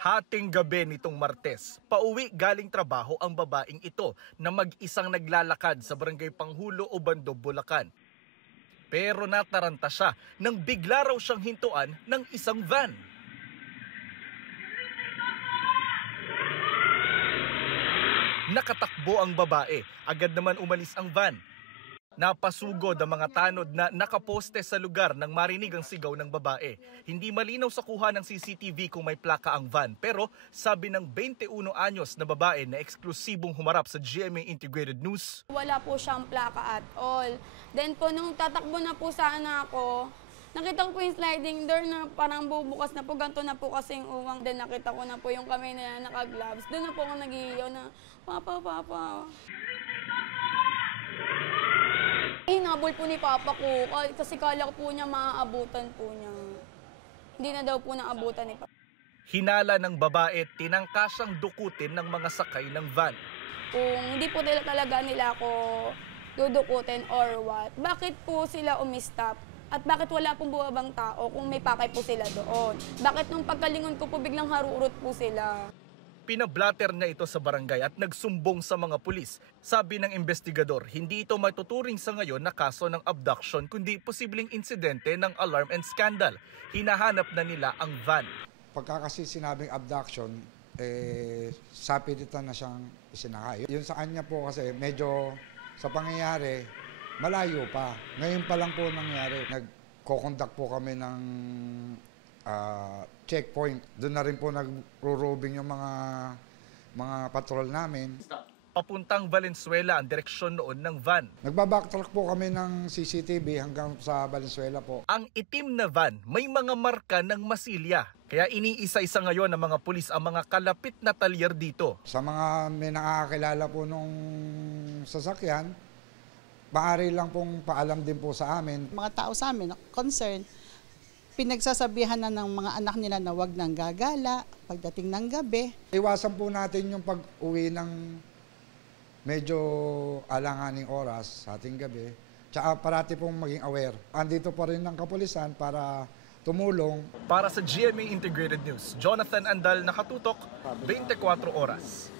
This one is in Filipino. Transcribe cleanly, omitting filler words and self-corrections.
Hating gabi nitong Martes, pauwi galing trabaho ang babaeng ito na mag-isang naglalakad sa barangay Panghulo, Obando, Bulacan. Pero nataranta siya nang bigla raw siyang hintuan ng isang van. Nakatakbo ang babae, agad naman umalis ang van. Napasugod ang mga tanod na nakaposte sa lugar nang marinig ang sigaw ng babae. Hindi malinaw sa kuha ng CCTV kung may plaka ang van, pero sabi ng 21 anyos na babae na eksklusibong humarap sa GMA Integrated News, wala po siyang plaka at all. Then po nung tatakbo na po sana ako, nakita ko po yung sliding door na parang bubukas na po, ganito na po kasi yung uwang. Then nakita ko na po yung kamay na naka-gloves. Doon na po ako nag-iiyaw na, Papa. Hinabol po ni Papa ko kasi kala ko po niya maaabutan po niya. Hindi na daw po naabutan ni Papa. Hinala ng babae, tinangka siyang dukutin ng mga sakay ng van. Kung hindi po talaga nila ako dudukutin or what, bakit po sila umistop? At bakit wala pong buwabang tao kung may pakay po sila doon? Bakit nung pagkalingon ko po biglang harurot po sila? Pinablatter niya ito sa barangay at nagsumbong sa mga pulis. Sabi ng investigador, hindi ito matuturing sa ngayon na kaso ng abduction kundi posibleng insidente ng alarm and scandal. Hinahanap na nila ang van. Pagka kasi sinabing abduction, sapilitan na siyang isinakay. Yun sa kanya po kasi medyo sa pangyayari, malayo pa. Ngayon pa lang po nangyari. Nagko-conduct po kami ng checkpoint. Doon na rin po nagro-roving yung mga patrol namin. Papuntang Valenzuela ang direksyon noon ng van. Nagbabacktrack po kami ng CCTV hanggang sa Valenzuela po. Ang itim na van may mga marka ng masilya. Kaya iniisa-isa ngayon ng mga pulis ang mga kalapit na talyer dito. Sa mga may nakakakilala po nung sasakyan, maaari lang pong paalam din po sa amin. Mga tao sa amin, concerned, pinagsasabihan na ng mga anak nila na wag nang gagala pagdating ng gabi. Iwasan po natin yung pag-uwi ng medyo alanganing oras sa ating gabi. Tsaka parati pong maging aware. Andito pa rin ng kapulisan para tumulong. Para sa GMA Integrated News, Jonathan Andal, nakatutok, 24 oras.